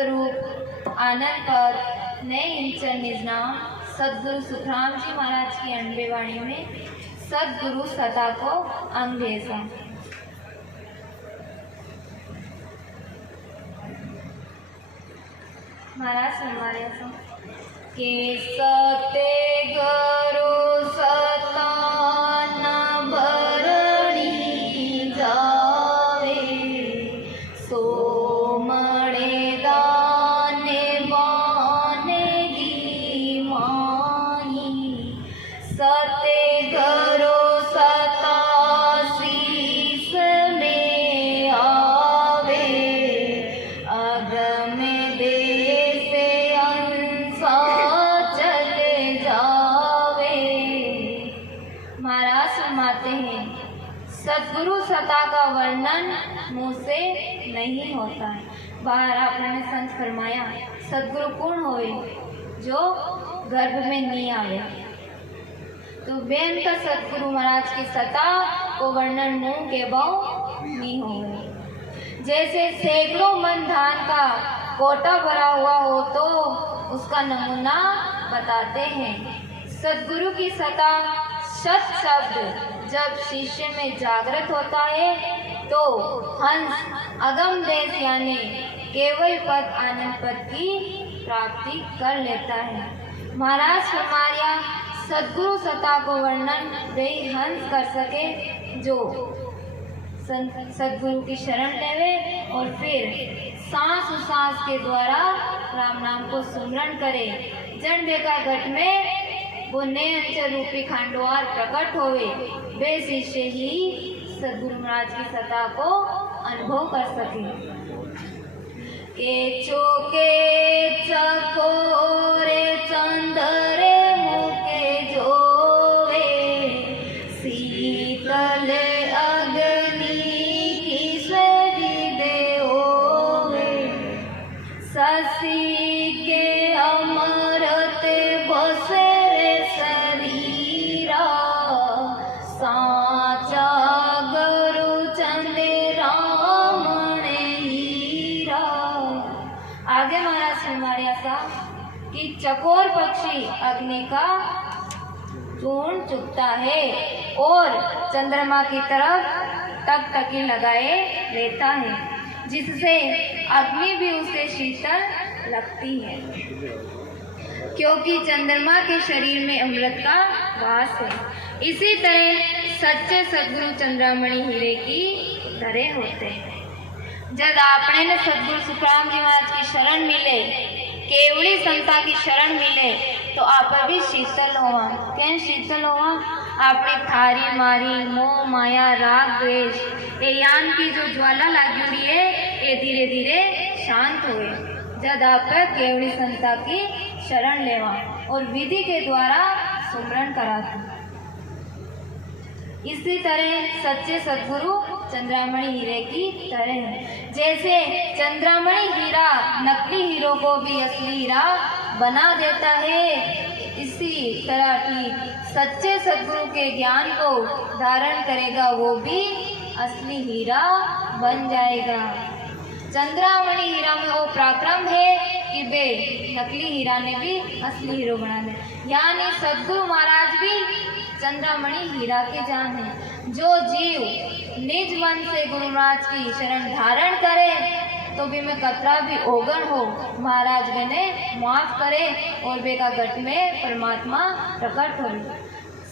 स्वरूप आनंद पद नए इंचर निज नाम सदगुरु सुखराम जी महाराज की 98 वाणी में सदगुरु सता को अंग जैसा। महाराज हमारे के सते गुरु सता न भरणी जावे सो मणे दाने बाने गी माही सते गुरु सता शीस में आवे अगम सदगुरु सता का वर्णन मुँह से नहीं होता है। बाहर आपने संत फरमाया सदगुरु कौन होवे जो गर्भ में नहीं आवे, तो बेन का सदगुरु महाराज की सता को वर्णन मुँह के भाव नहीं होवे। जैसे सैकड़ों मन धान का कोटा भरा हुआ हो तो उसका नमूना बताते हैं। सदगुरु की सता सत शब्द जब शिष्य में जागृत होता है तो हंस अगम देश यानी केवल पद आनंद पद की प्राप्ति कर लेता है। महाराज फरमाया सदगुरु सता को वर्णन वे हंस कर सके जो सदगुरु की शरण लेवे और फिर सांस सांस के द्वारा राम नाम को सुमरण करे। जन बेका घट में वो नए अंचल रूपी खांडवार प्रकट होवे, वे शिष्य ही सदगुरु महाराज की सता को अनुभव कर सके। के चोके चकोरे चंदरे मुके जोवे शीतल अग्नि की स्वेदी देओवे शशि के अमरत बसे शरीरा साचा गुरु चंद्रामणे हीरा। आगे महाराज हमारे ऐसा कि चकोर पक्षी अग्नि का चूर्ण चुगता है और चंद्रमा की तरफ टकटकी लगाए लेता है, जिससे अग्नि भी उसे शीतल लगती है, क्योंकि चंद्रमा के शरीर में अमृत का वास है। इसी तरह सच्चे सदगुरु चंद्रामणि हीरे की तरह होते हैं। जब आपने ने सदगुरु सुखराम जी महाराज की शरण मिले, केवड़ी संता की शरण मिले तो आप भी शीतल होवा। कैन शीतल होवा? आपने थारी मारी मोह माया राग द्वेष ये यान की जो ज्वाला लागी है ये धीरे धीरे शांत हुए जब आप केवड़ी संता की शरण लेवा और विधि के द्वारा सुमरण कराते। इसी तरह सच्चे सदगुरु चंद्रामणि हीरे की तरह है। जैसे चंद्रामणि हीरा नकली हीरो को भी असली हीरा बना देता है, इसी तरह की सच्चे सदगुरु के ज्ञान को धारण करेगा वो भी असली हीरा बन जाएगा। चंद्रामणि हीरा में वो पराक्रम है कि वे नकली हीरा ने भी असली हीरो बना दे। यानी सदगुरु महाराज भी चंद्रामणि हीरा के जान है। जो जीव निज मन से गुरु महाराज की शरण धारण करे तो भी में कतरा भी ओगन हो महाराज ने माफ करे और बेका घट में परमात्मा प्रकट हो।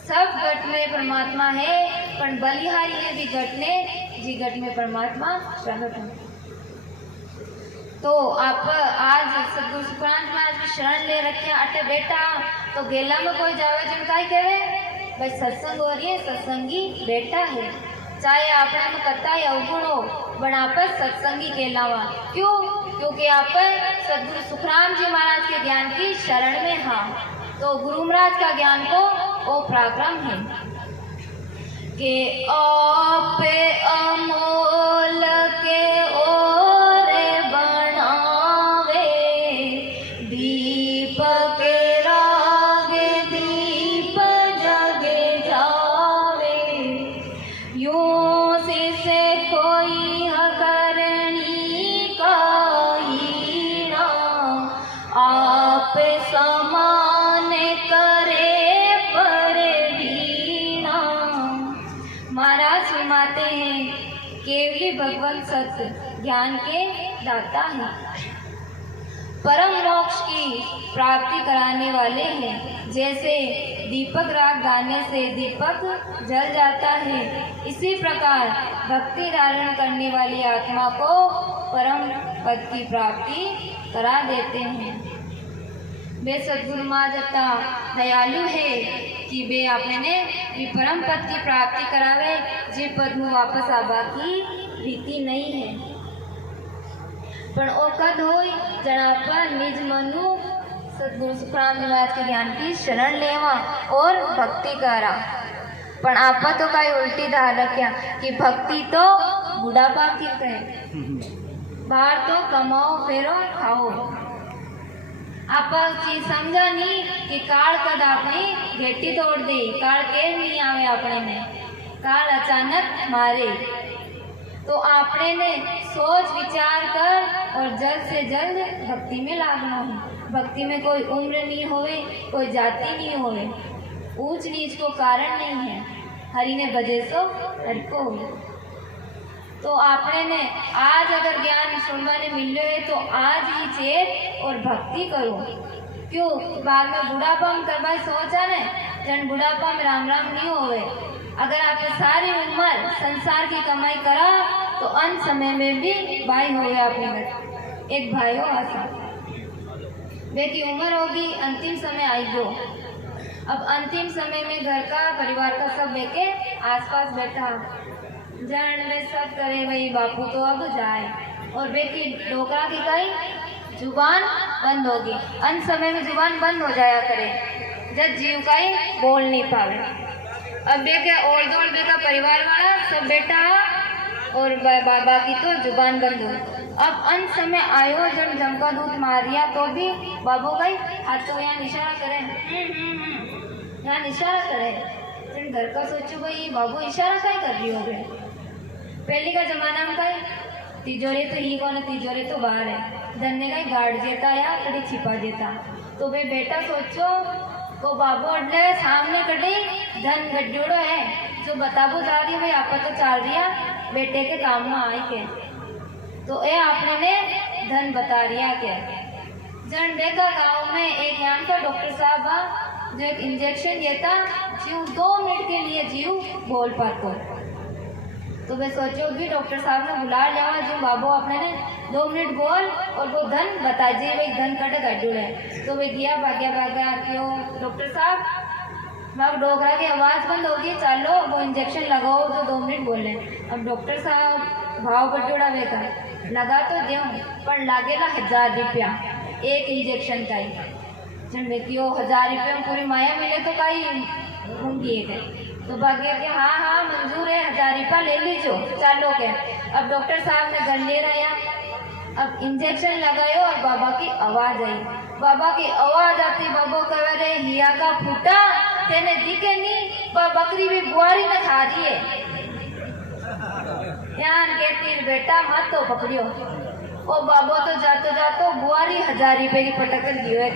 सब घट में परमात्मा है पर बलिहारी है भी घट ने जी घट में परमात्मा प्रकट हो। तो आप आज सदगुरु सुखराम महाराज की शरण ले रखे अटे बेटा तो गेला में कोई जावे जिन का कहे भाई सत्संग हो रही है, सत्संगी बेटा है। चाहे आपने में कथा या अवगुण हो बट आप सत्संगी कहलावा। क्यों? क्योंकि आप सदगुरु सुखराम जी महाराज के ज्ञान की शरण में हाँ तो गुरु महाराज का ज्ञान को वो पराक्रम है कि आप अमोल के ओर बनावे दीपक राग दीप जग जावे यूं से कोई करनी का हीरा भगवान सत्य ज्ञान के दाता हैं, परम मोक्ष की प्राप्ति कराने वाले हैं। जैसे दीपक राग गाने से दीपक जल जाता है, इसी प्रकार भक्ति धारण करने वाली आत्मा को परम पद की प्राप्ति करा देते हैं। वे सद्गुरु माँ जता दयालु है कि वे आपने भी परम पद की प्राप्ति करावे, जे पद में वापस आबा की रीति नहीं है। पण ओ कद होई जना पर निज मनु सद्गुरु सुखराम जी महाराज के ज्ञान की शरण लेवा और भक्ति करा। पण आपा तो कई उल्टी धार रख्या कि भक्ति तो बुढ़ापा की कहे, बाहर तो कमाओ फेरो खाओ। आप चीज समझा नहीं कि काल कद आपने घेटी तोड़ दी, काल के नहीं आवे अपने में, काल अचानक मारे। तो आपने ने सोच विचार कर और जल्द से जल्द भक्ति में लागना है। भक्ति में कोई उम्र नहीं होवे, कोई जाति नहीं होवे, ऊंच नीच को कारण नहीं है। हरि ने भजे सो हरि को हो। तो आपने ने आज अगर ज्ञान सुनवाने मिलो है तो आज ही चेत और भक्ति करो। क्यों बाद में बुढ़ापा में करवा सोचा ने जन बुढ़ापा में राम राम नहीं होवे। अगर आपने सारी उम्र संसार की कमाई करा तो अंत समय में भी भाई हो गया अपने घर। एक भाई हो आसा वे की उम्र होगी, अंतिम समय आई गो। अब अंतिम समय में घर का परिवार का सब लेके आसपास बैठा जन वे सब करे वही बापू तो अब जाए, और वे की डोकरा की कई जुबान बंद होगी। अंत समय में जुबान बंद हो जाया करे जब जीव का ही बोल नहीं पावे। अब बे के और दौड़ बे का परिवार वाला सब बेटा और बाबा की तो जुबान बंद हो। अब अंत समय आयो जब जमका दूध मारिया तो भी बाबू भाई हाथ तो यहाँ इशारा करे, यहाँ इशारा करे। जन घर का सोचो भाई बाबू इशारा क्या कर रही हो गए। पहले का जमाना में कहीं तिजोरी तो ही कौन, तिजोरी तो बाहर है, धन्य का गाड़ देता या कभी छिपा देता। तो वे बेटा सोचो को बाबू अड्डे सामने कटी धन गड्ढोड़ो है जो बताबो जा रही भाई आपा तो चाल रिया बेटे के काम में आए के। तो ये आपने ने धन बता रिया के जन देखा गाँव में एक यहाँ का डॉक्टर साहब जो एक इंजेक्शन देता जीव 2 मिनट के लिए जीव बोल पातो। तो वे सोचो भी डॉक्टर साहब ने बुला लिया जो बाबू अपने ने 2 मिनट बोल और वो धन बता जी भाई धन कटे गड्ढू है। तो वे गया भाग्या क्यों डॉक्टर साहब वहाँ डोगरा की आवाज़ बंद होगी, चलो वो इंजेक्शन लगाओ तो 2 मिनट बोले। अब डॉक्टर साहब भाव गड्ढूड़ा वे का लगा तो दे पर लागेला 1000 रुपया एक इंजेक्शन का ही। जन व्यक्ति 1000 रुपये में पूरी माया मिले तो कहीं घूमगी है। तो भाग्य के हाँ मंजूर है 1000 रुपया ले लीजो चालो के। अब डॉक्टर साहब ने घर ले रहा, अब इंजेक्शन लगायो और बाबा की आवाज आई। बाबा की आवाज आती बाबा कह रहे हिया का फूटा तेने दिखे नहीं बकरी भी बुआरी न खा रही है। यान कहती बेटा मत तो पकड़ियो। ओ बाबा तो जातो बुआरी 1000 रुपये की पटक दियो है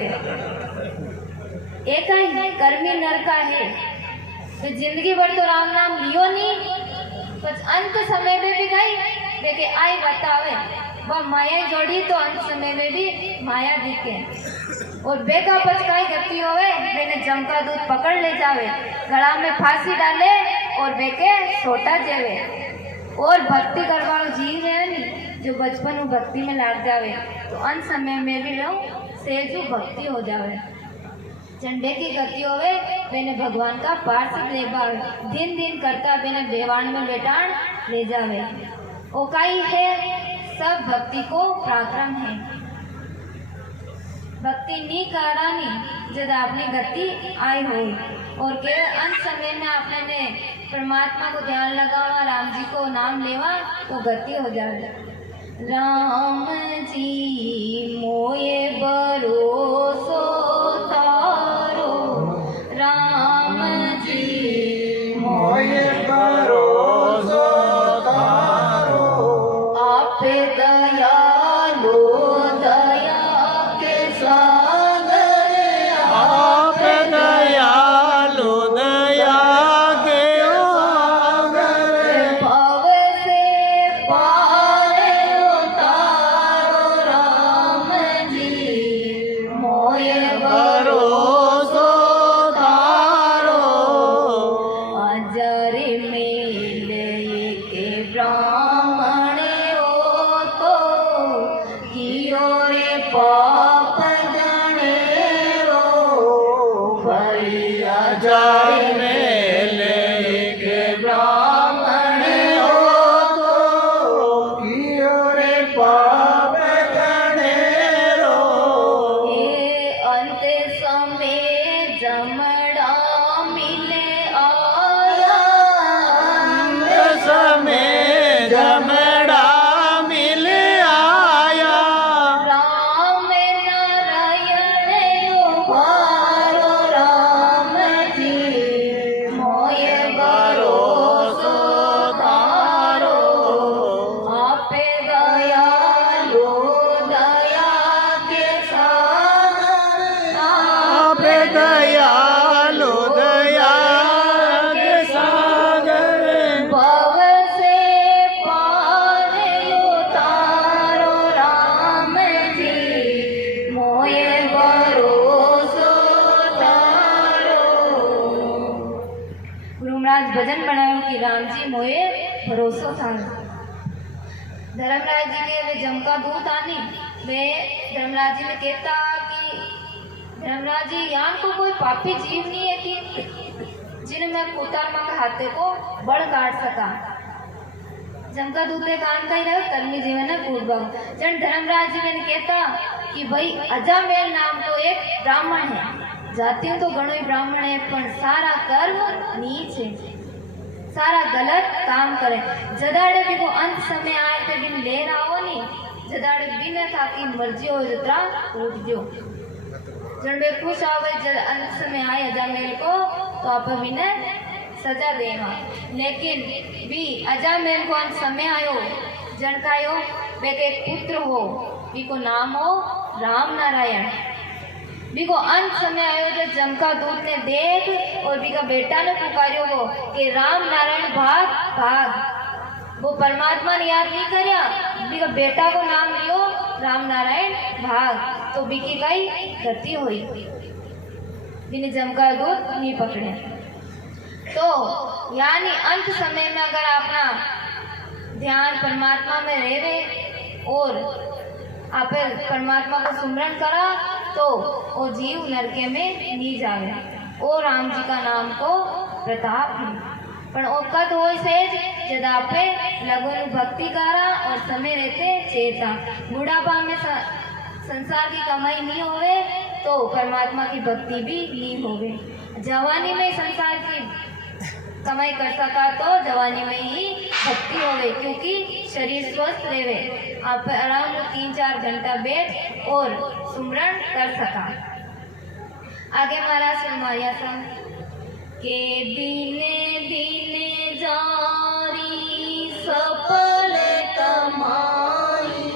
एक ही गर्मी नरका है। तो जिंदगी भर तो राम नाम लियो नहीं, बस अंत समय में भी गई देखे आई बतावे वह माया जोड़ी तो अंत समय में भी माया दिखे। और बेका पचकाई गति होवे मैंने जमका दूध पकड़ ले जावे, गला में फांसी डाले और बेके सोटा जेवे। और भक्ति करवाओ जीव है नी जो बचपन में भक्ति में लाग जावे तो अंत समय में भी लो सेजु भक्ति हो जावे। झंडे की गति होवे मैंने भगवान का पार्षद ले बावे, दिन दिन करता मैंने बेवान में बेटान ले जावे। ओकाई है सब भक्ति को पराक्रम है। भक्ति नी करानी जब आपने गति आई हो और केवल अंत समय में आपने ने परमात्मा को ध्यान लगावा राम जी को नाम लेवा तो गति हो जाए। राम जी मोये भरोसो तारो, राम जी मोये भरोसो तारो, आप दयालु दया के सागर, आप दयालु दया के सागर, भव से महाराज भजन बनायो कि राम जी मोए भरोसो था। धर्मराज जी के वे जम का दूत आनी, वे धर्मराज जी ने कहता कि धर्मराज जी यहाँ को कोई पापी जीव नहीं है कि जिन्हें मैं कुतारमा के हाथे को बड़ काट सका। जमका दूते कान का ही रहे कर्मी जीवन है कूद बहु। जन धर्मराज जी ने कहता कि भाई अजामेल नाम तो एक ब्राह्मण है, जातियों तो घणो ही ब्राह्मण है, पर सारा कर्म नीच है, सारा गलत काम करे। जदाड़े भी को अंत समय आए थे बिन ले रहा नहीं, जदाड़े बिन था कि मर्जी हो जतरा उठ जो। जन बे खुश आवे जब अंत समय आए अजामेल को तो आप बिने सजा देगा। लेकिन भी अजामेल को अंत समय आयो, जन कायो बे के पुत्र हो, बी को नाम हो राम नारायण। बी को अंत समय आयो जब जमका दूत ने देख और बी का बेटा ने पुकारियो वो कि राम नारायण भाग भाग। वो परमात्मा ने याद नहीं करया, बी का बेटा को नाम लियो राम नारायण भाग, तो बी की कई गति हुई, बिने जमका दूत नहीं पकड़े। तो यानी अंत समय में अगर अपना ध्यान परमात्मा में रहे और आप परमात्मा को सुमरण करा तो वो जीव नरके में नहीं जावे। ओ राम जी का नाम को प्रताप है, पर ओ कद हो सेज जब आपे लगन भक्ति करा और समय रहते चेता। बुढ़ापा में संसार की कमाई नहीं होवे तो परमात्मा की भक्ति भी नहीं होवे। जवानी में संसार की कमाई कर सका तो जवानी में ही भक्ति होवे, क्योंकि शरीर स्वस्थ रहे, आप आराम से 3-4 घंटा बैठ और सुमरण कर सका। आगे महाराज फरमाया संग के दिने दिने जारी सफल कमाई,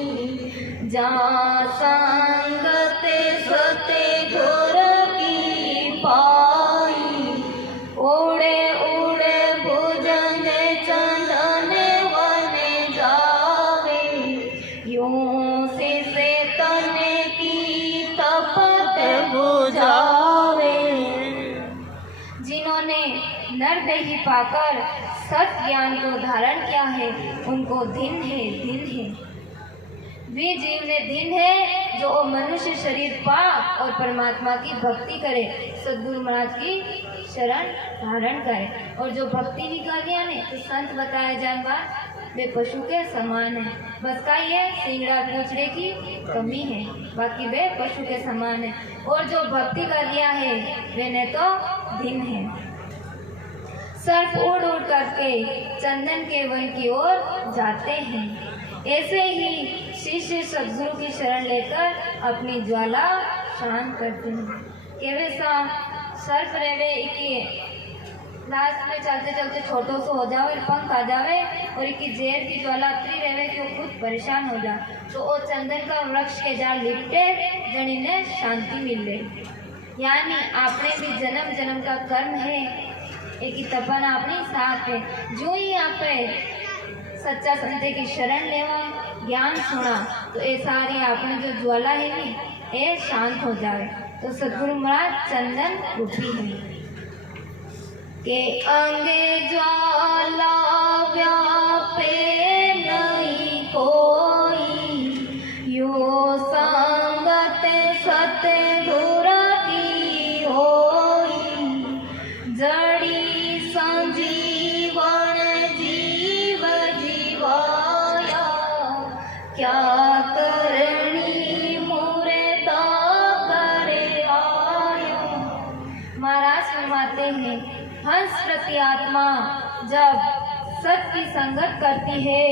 जहाँ संगते सते घोर की पाई, ओड़े नरदेही पाकर सत ज्ञान को धारण किया है, उनको दिन है दिन है। वे जीव ने दिन है जो मनुष्य शरीर पा और परमात्मा की भक्ति करे, सदगुरु महाराज की शरण धारण करे। और जो भक्ति भी कर लिया ने तो संत बताया जानवा वे पशु के समान है, बस का ये सिंगड़ा पूछने की कमी है, बाकी वे पशु के समान है। और जो भक्ति कर लिया है वे ने तो दिन है। सर्प उड़ उड़ करके चंदन के वन की ओर जाते हैं, ऐसे ही शिष्य सदगुरु की शरण लेकर अपनी ज्वाला शांत करते हैं। केवे सा सर्प रेवे कि लास्ट में चलते चलते छोटो सो हो जावे, पंख आ जावे और इनकी जेर की ज्वाला इतनी रेवे कि वो खुद परेशान हो जाए, तो वो चंदन का वृक्ष के जाल लिपटे जनी ने शांति मिल ले। यानी आपने भी जन्म जन्म का कर्म है, एक ही तपना अपनी साथ है। जो ही आप सच्चा संत की शरण लेवा ज्ञान सुना तो ये सारी आपने जो ज्वाला है नी ये शांत हो जाए। तो सदगुरु महाराज चंदन रूपी है के अंगे ज्वाला व्यापे नहीं कोई, यो संगत सत्य गुरु की होई, जड़ी संजीवन जीव जीवाया, क्या करनी मूर्ता करे आया। महाराज फरमाते हैं हंस प्रति आत्मा जब सत की संगत करती है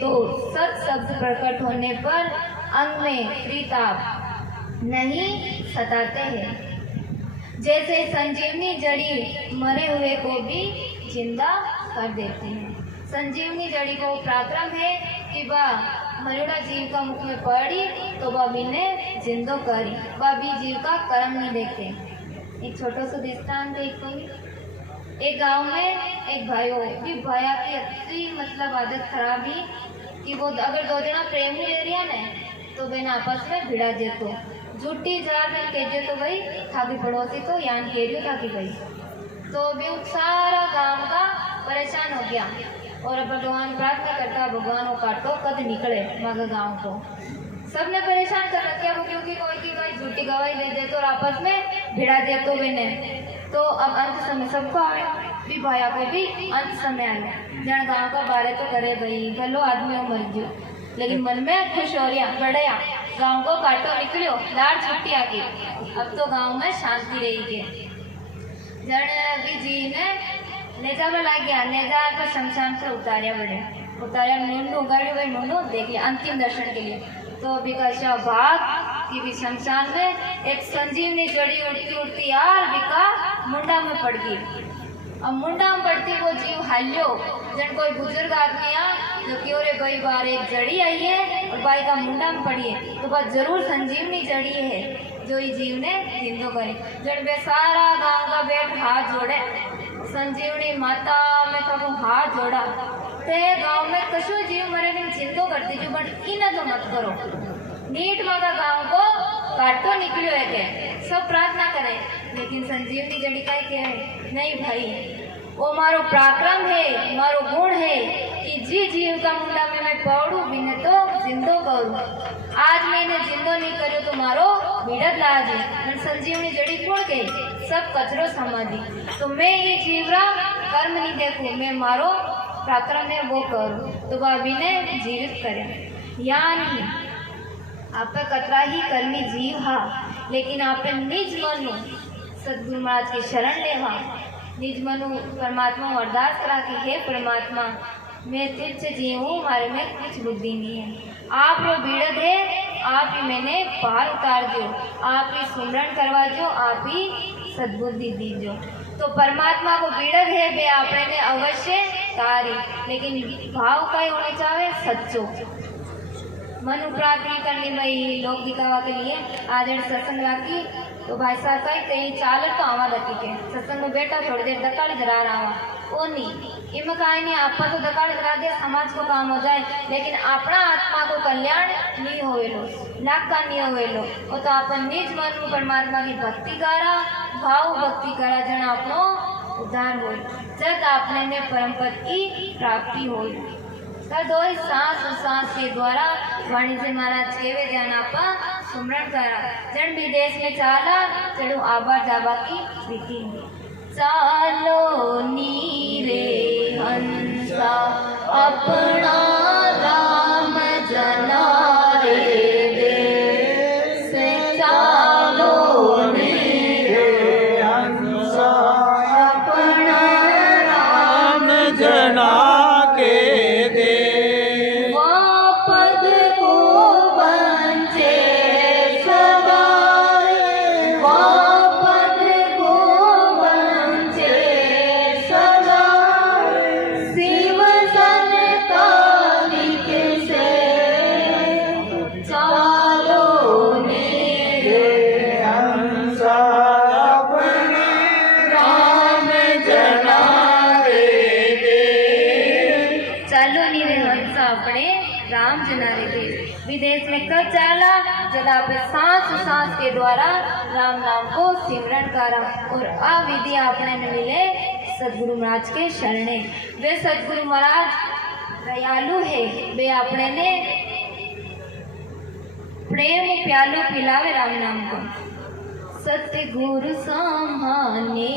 तो सत शब्द प्रकट होने पर अंग में प्रीताप नहीं सताते हैं। जैसे संजीवनी जड़ी मरे हुए को भी जिंदा कर देती है। संजीवनी जड़ी को पराक्रम है कि वह मरुड़ा जीव का मुख में पड़ी तो वह बिने जिंदो करी, वह भी जीव का कर्म नहीं देखते। एक छोटा सा दृष्टांत देखोगे, एक गांव में एक भाई हो भी भाया की इतनी मतलब आदत खराब ही कि वो अगर 2 जना प्रेम ही ले रहा ना तो बिन आपस में भिड़ा जेतो, झूठी जार दिन कह तो भाई थाकी पड़ोसी तो यान कह रही थाकी भाई, तो भी सारा गांव का परेशान हो गया और भगवान प्रार्थना करता, भगवान को काटो कद निकले मगर गांव को। सबने परेशान कर रखा वो, क्योंकि कोई की कोई झूठी गवाही दे दे तो और आपस में भिड़ा दे तो बिने। तो अब अंत समय सबको आए भी भाया को भी अंत समय आया। जन गांव का बारे तो करे भाई भलो आदमी हो मर गयो, लेकिन मन में खुश हो रहा बढ़िया गांव को काटो निकलियो लाड़ छुट्टी आ गई। अब तो गांव में शांति रही के। जन भी जी ने नेजा में लग गया, नेजा पर शमशान पर उतारिया उतारिया नूनू उगाड़ी भाई नूनू देख लिया अंतिम दर्शन के लिए। तो अभी का भाग कि भी शमशान में एक संजीवनी जड़ी उड़ती उड़ती यार बिका मुंडा में पड़ गई। अब मुंडा में पड़ती वो जीव हाल्यो। जन कोई बुजुर्ग आदमी आ जो कि और कई बार एक जड़ी आई है और भाई का मुंडा में पड़ी है तो बात जरूर संजीवनी जड़ी है जो ये जीव ने जिंदो करे। जन बे सारा गांव का बेट हाथ जोड़े संजीवनी माता में तो हाथ जोड़ा ते गांव में कशु जीव मरे ने जिंदो करती जो बट इना तो मत करो नीट माता गांव को काटो निकलियो है के सब प्रार्थना करे। लेकिन संजीवनी जड़ी का क्या है, नहीं भाई वो मारो पराक्रम है मारो गुण है कि जी जीव का मुंडा में मैं पौड़ू बिने तो जिंदो करूँ। आज मैंने जिंदो नहीं करो तो मारो भिड़त लाज है संजीवनी जड़ी कुड़ के सब कचरो समाधि। तो मैं ये जीवरा कर्म नहीं देखूं, मैं मारो पराक्रम है वो करूँ तो भाभी ने जीवित करे। यानी आप कतरा ही कर्मी जीव हा, लेकिन आप निज मनु सदगुरु महाराज की शरण लेवा, निज मनु परमात्मा अरदास करा कि हे परमात्मा मैं तुझसे जीव हूँ, हमारे में कुछ बुद्धि नहीं है, आप रो बीड़त है आप ही मैंने पार उतार दो, आप ही सुमरण करवा दो, आप ही सद्बुद्धि दीजो। तो परमात्मा को बीड़त है बे आपने ने अवश्य तारी, लेकिन भाव का होने चाहे सच्चो। मनु प्रार्थना करनी भाई लोग दिखावा के लिए आज सत्संग राखी तो भाई साहब का कहीं चाल तो आवा गति के सत्संग में बैठा थोड़ी देर दकाड़ धरा रहा वो नहीं इम कहीं नहीं आप तो दकाड़ धरा दे समाज को काम हो जाए, लेकिन अपना आत्मा को कल्याण नहीं होए लो लाख का नहीं होए लो वो तो अपन निज मन में परमात्मा की भक्ति करा भाव भक्ति करा जन अपनो उद्धार हो जब आपने ने परम पद की प्राप्ति हो। दो सांस के द्वारा वाणिज्य महाराज के वे ध्यान आपा सुमरण करा जन विदेश में चाला चढ़ू आबार जाबा की प्रीति चालो नीरे हंसा अपना राम जना रे देश चालो नीरे हंसा अपना राम जना विदेश में कब चाला जब आप सांस के द्वारा राम नाम को सिमरण करा और अविधि आपने मिले सदगुरु महाराज के शरणे। वे सदगुरु महाराज दयालु है, वे आपने ने प्रेम प्यालो पिलावे राम नाम को। सतगुरु सामाने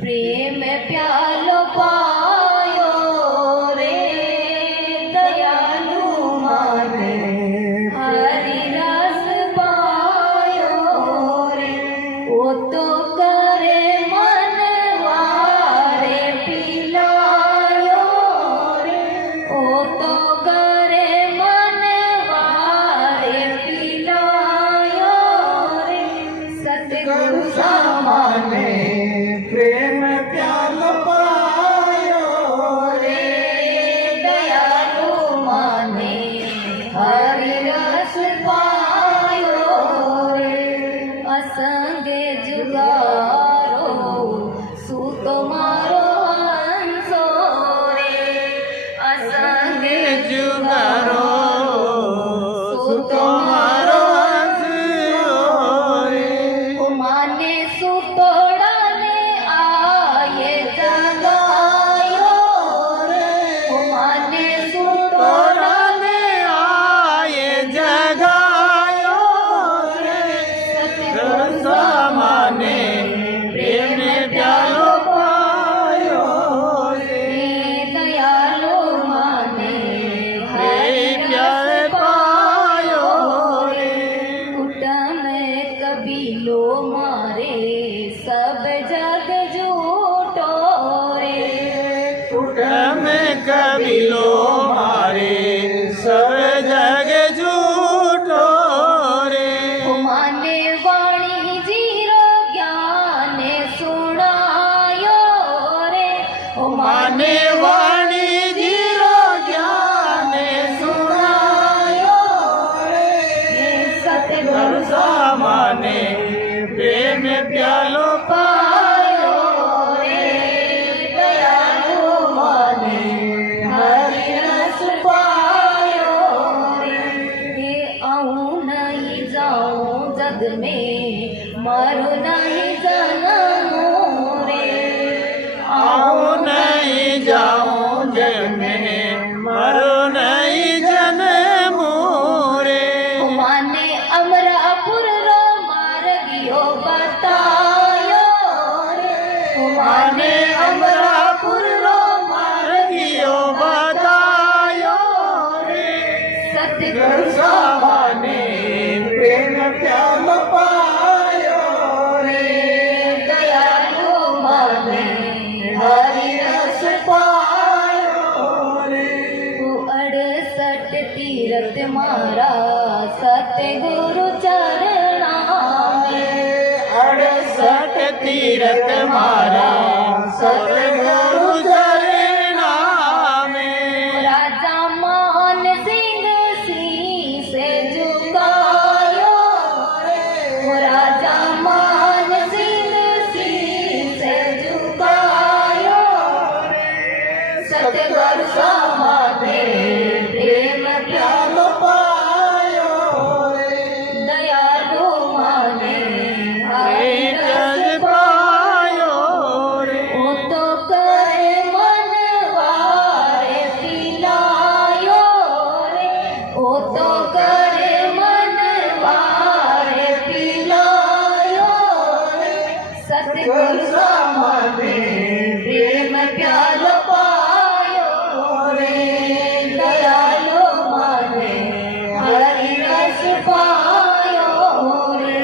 प्रेम प्यालो पायो रे प्रेम प्यालो में कबीलो मारे सब जग झूठो रे। माने वाणी जीरो ज्ञान सुनायो रे। माने वाणी जीरो ज्ञान सुनायो रे। सतगुरु सामाने प्रेम प्यालो पायो रे। दयालु माने हरि रस पायो रे। आऊं नहीं जाऊं जग में मारू नहीं जन्म रे। आओ नहीं जाऊं जग में मरो नहीं जन्म रे। माने अमरापुर रो मार्गियो बतायो रे। माने अमरापुर रो मार्गियो बतायो रे। सतगुरु सामाने प्रेम प्याल पायो रे। दयालु माने हरि रस पायो रे। 68 तीरथ मारा सतगुरु चरणा में। 68 तीरथ मारा सतगुरु चरणा में। राजा मान सिंह शीश झुकायो रे। राजा मान सिंह शीश झुकायो रे। सतगुरु सामाने प्रेम प्याल पायो रे। दयालु माने हरि रस रस पायो रे। ओ तो करे मनवारे पिलायो रे। ओ तो करे मनवारे पिलायो रे। सतगुरु सामाने प्रेम प्याल पायो रे। दयालु माने हरि रस पायो रे।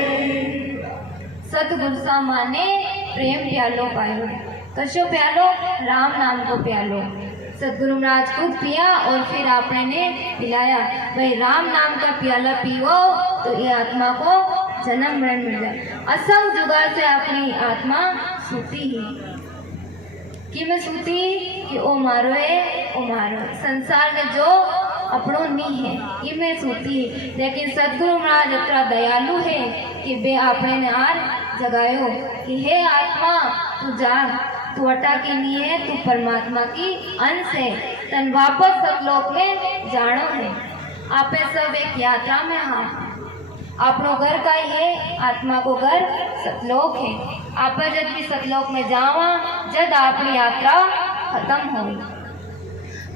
सतगुरु सामाने प्रेम प्यालो पायो। कशो प्यालो? राम नाम को प्यालो। सतगुरु महाराज खुद पिया और फिर आपने ने पिलाया। भाई राम नाम का प्याला पियो तो ये आत्मा को जन्म मरण मिल जाए। असंग जुगाड़ से अपनी आत्मा सूती ही कि मैं सूती कि ओ मारो है ओ मारो। संसार में जो अपनों नहीं है ये मैं सूती है। लेकिन सतगुरु महाराज इतना दयालु है कि बे आपने ने आर जगायो कि हे आत्मा तू जाग, तू अटा की नहीं है, तू परमात्मा की अंश है। तन वापस सतलोक में जानो है। आपे सब एक यात्रा में हाँ अपनो घर का ही है, आत्मा को घर सतलोक है। आप जब भी सतलोक में जावा जब आपकी यात्रा खत्म हुई।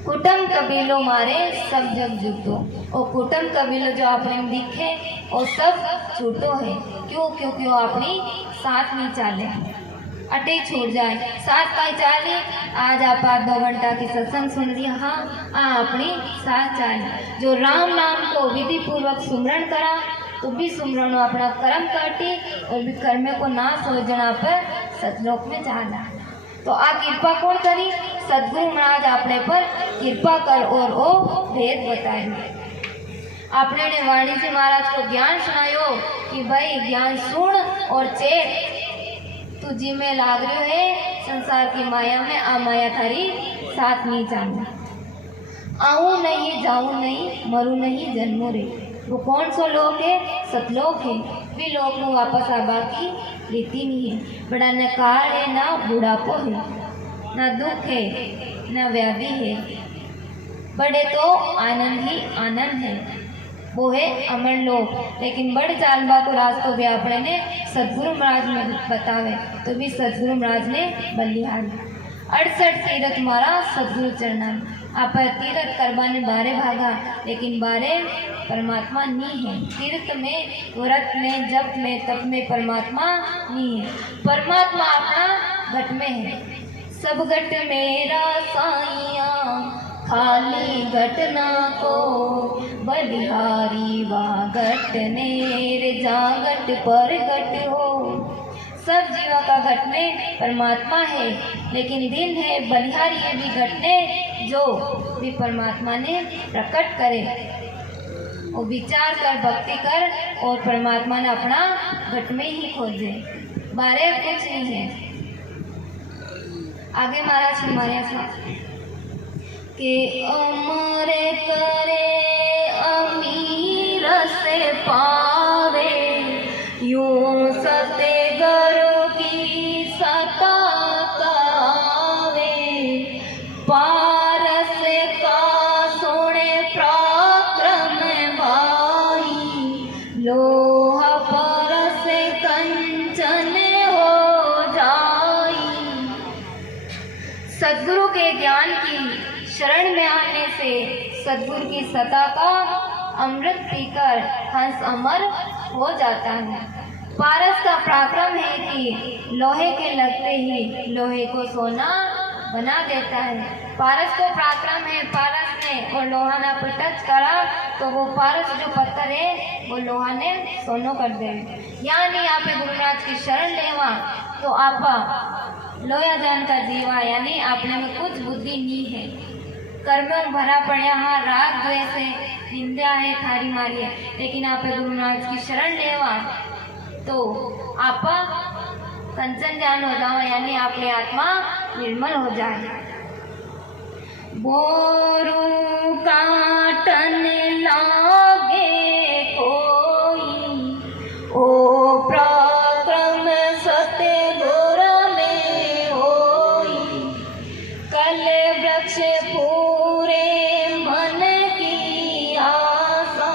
कुटुंब कबीलों मारे सब जग झूठो। और कुटुंब कबीलों जो आपने दिखे वो सब झूठो है। क्यों? क्योंकि वो अपनी साथ नहीं चाले, अटे छूट जाए। साथ का ही चाले। आज आप 2 घंटा की सत्संग सुन रही, हाँ अपनी साथ चाले। जो राम नाम को विधि पूर्वक सुमरण करा तो भी सुमरण अपना कर्म काटी और भी कर्म को नाश हो जना पर सतलोक में जाला। तो आ कृपा कौन करी? सतगुरु महाराज आपने पर कृपा कर और ओ भेद बताए। आपने ने वाणी से महाराज को ज्ञान सुनायो कि भाई ज्ञान सुन और चेत। तू जी में लाग रही है संसार की माया में, आ माया थारी साथ नहीं जाना। आऊं नहीं जाऊं नहीं मरू नहीं जन्मो रे। वो कौन सो लोक है? सतलोक है। भी लोक में वापस आबा की रीति नहीं है। बड़ा न काल है ना बुढ़ापो है, ना दुख है ना व्याधि है। बड़े तो आनंद ही आनंद है, वो है अमर लोक। लेकिन बड़े चालबा को रास्तों भी आपने ने सतगुरु महाराज ने बतावे तो भी सतगुरु महाराज ने बलिहार 68 तीरथ मारा सतगुरु चरणा। आप तीरथ करवा ने बारे भागा लेकिन बारे परमात्मा नहीं है। तीर्थ में, व्रत में, जप में, तप में परमात्मा नहीं है। परमात्मा अपना घट में है। सब घट मेरा साइया खाली घटना को बलिहारी वा घट नेर जा घट पर घट हो। सब जीवा का घट में परमात्मा है, लेकिन दिन है बलिहारी ये भी घटने जो भी परमात्मा ने प्रकट करे। वो विचार कर, भक्ति कर और परमात्मा ने अपना घट में ही खोजे, बारे कुछ नहीं है। आगे महाराज हमारे कि अमरे करे अमीर से पावे, यूं सते गुरु की सता कावे, पारस का सोने पराक्रम भाई, लोहा परस कंचन हो जाई। सद्गुरु के ज्ञान की शरण में आने से सद्गुरु की सत्ता का अमृत पीकर हंस अमर हो जाता है। पारस का पराक्रम है कि लोहे के लगते ही लोहे को सोना बना देता है। पारस को पराक्रम है, पारस ने और लोहा ना पर टच करा तो वो पारस जो पत्थर है वो लोहा ने सोनो कर दे। यानी आप गुरु महाराज की शरण लेवा तो आप लोया जान का जीवा, यानी आपने में कुछ बुद्धि नहीं है, कर्मों भरा पड़ा हाँ, राग द्वेष है, निंदा है, थारी मारी है, लेकिन आप गुरु महाराज की शरण लेवा तो आप कंचन जान हो जाओ, यानी आपकी आत्मा निर्मल हो जाए। बोरू काटन लागे कोई, ओ पराक्रम सत्य गुर में होई, कल वृक्ष पूरे मन की आशा,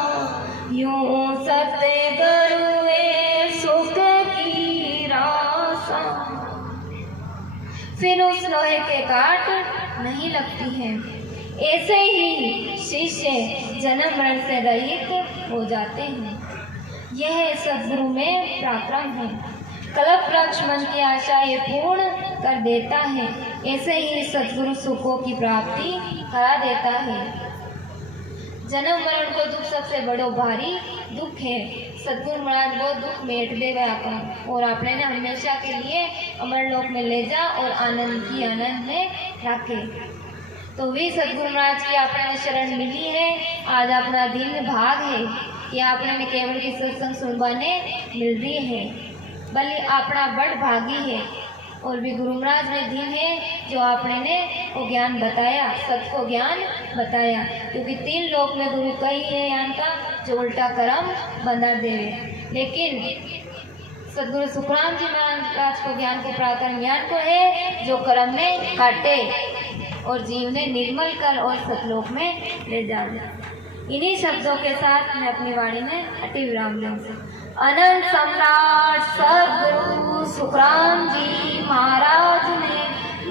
यूं सत्य गुरुए सुख की राशा। फिर उस लोहे के काट नहीं लगती है। ऐसे ही शिष्य जन्म मरण से रहित हो जाते हैं। यह सद्गुरु में पराक्रम है। कल्प वृक्ष मन की आशा ये पूर्ण कर देता है। ऐसे ही सद्गुरु सुखों की प्राप्ति करा देता है। जन्म मरण को दुख सबसे बड़ो भारी दुख है। सद्गुरु महाराज बहुत दुख मेट देवे आपका और आपने ने हमेशा के लिए अमर लोक में ले जा और आनंद की आनंद में रखे। तो वे सद्गुरु महाराज की आपने शरण मिली है। आज अपना दिन भाग है कि आपने में केवल की सत्संग सुनवाने मिल रही है, बल्कि अपना बड़ भागी है। और भी गुरु महाराज ने दिन है जो आपने ने वो ज्ञान बताया, सत्य को ज्ञान बताया, क्योंकि 3 लोक में गुरु कही है यान का जो उल्टा कर्म बंधा देवे। लेकिन सद्गुरु सुखराम जी महाराज को ज्ञान को पराक्रम ज्ञान को है जो कर्म में काटे और जीव ने निर्मल कर और सतलोक में ले जा। इन्हीं शब्दों के साथ मैं अपनी वाणी में अति विराम लूँ। अनंत सम्राट सद्गुरु सुखराम जी महाराज ने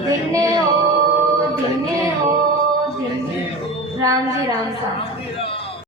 धन्य हो, धन्य हो, धन्य हो। राम जी राम साहब।